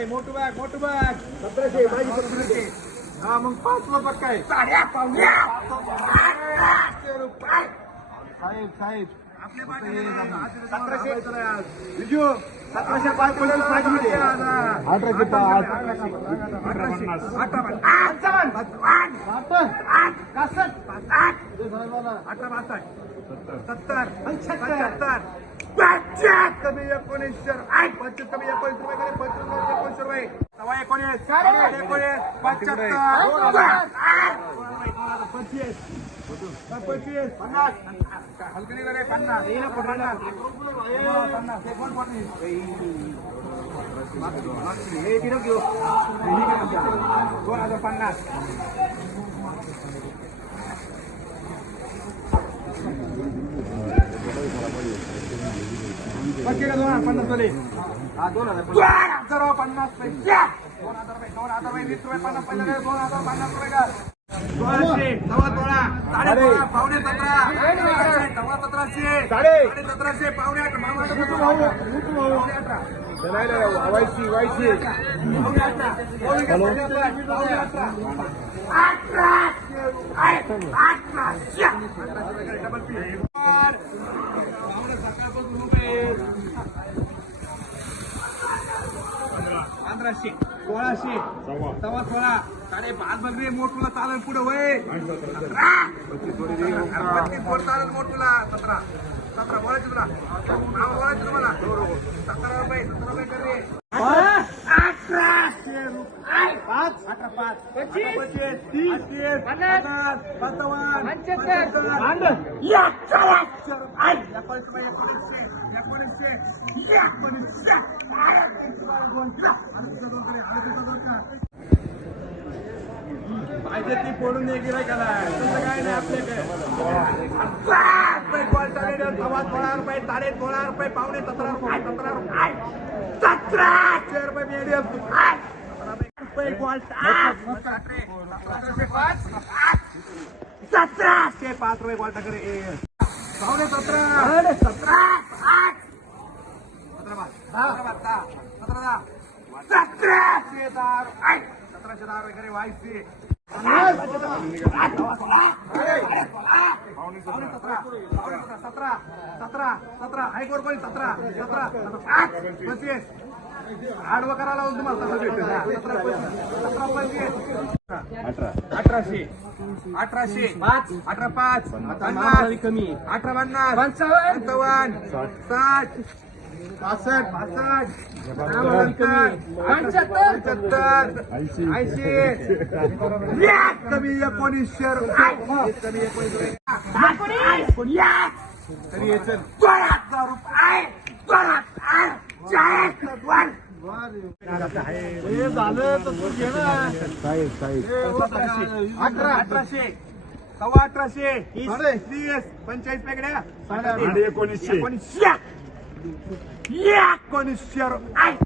रुपये मोठू bag मोठू bag सतराशे माझी सतराशे हा मग पाच काय साड्या पाहुण्या पाचशे रुपये साहेब साहेब सतराशे बिजू सतराशे पाच पडेल माझी अठराशे पाच अठरा सत्तर पंच्याहत्तर कमी एकोणीसशे पंचवीस कमी एकोणीस रुपये कमी पंचवीस एकोणीसशे रुपये सव्वा एकोणीस साडे एकोणीस पंच्याहत्तर पंचवीस पंचवीस पन्नास हलकडी रे पन्नास पन्नास पन्नास एकोण पन्नास हे किलो घेऊ दोन हजार पन्नास पक्के का दोन हजार पन्नास हा दोन हजार पन्नास पैसे दोन हजार रुपये दोन हजार रुपये वीस रुपये पन्नास पैसे दोन हजार पन्नास रुपये का सोळाशे सव्वा सोळा साडे पावणे सतरा सव्वा सतराशे साडे सतराशे पावणे अठरा मामा पावणे अठरा वायची पावणे अठरा अठरा पावणे अठरा डबल पी पावणे सकाळपासून रुपये पंधराशे सोळाशे सव्वा. सोळा. साडे पाच बघ रे चालेल पुढे वय. वर चालेल मोठूला. सतरा. सतरा बोलायचं तुला. नाव बोलायचं तुम्हाला. सतरा रुपये सतरा रुपये कर रे. अठराशे रुपये पाच. अठरा पाच. पच्चीस. पच्चीस. तीस. तीस पन्नास. पंचावन्न पंच्याहत्तर. एकोणीसशे. पाहिजे ती पडून ये गिरायकाला तसं काय नाही आपल्याकडे सव्वा सोळा रुपये साडे सोळा रुपये पावणे सतरा रुपये सतरा रुपये सतराशे रुपये मीडियम रुपये सतराशे पाच सतराशे पाच रुपये क्वालिटा करे पावणे सतरा सतरा सतरा पाच सतरा पाच दहा सतरा दहा सतराशे दहा रुपये करे वायचे सतरा सतरा सतरा हायकोर्ट पण सतरा सतरा पंचवीस आडवं करायला लावून तुम्हाला. सतरा पंचवीस सतरा पंचवीस अठराशे अठराशे पाच अठरा पाच पन्नास कमी अठरा पन्नास पंचावन्न पंचावन्न साठ पासष्ट पासष्ट पंच्याहत्तर ऐंशी कमी एकोणीसशे रुपये कमी हे झालं तर तू अठरा अठराशे सव्वा अठराशे तीस पंचाळीस पेकड्या साडे एकोणीसशे. एकोणीसशे एकोणीसशे रुपये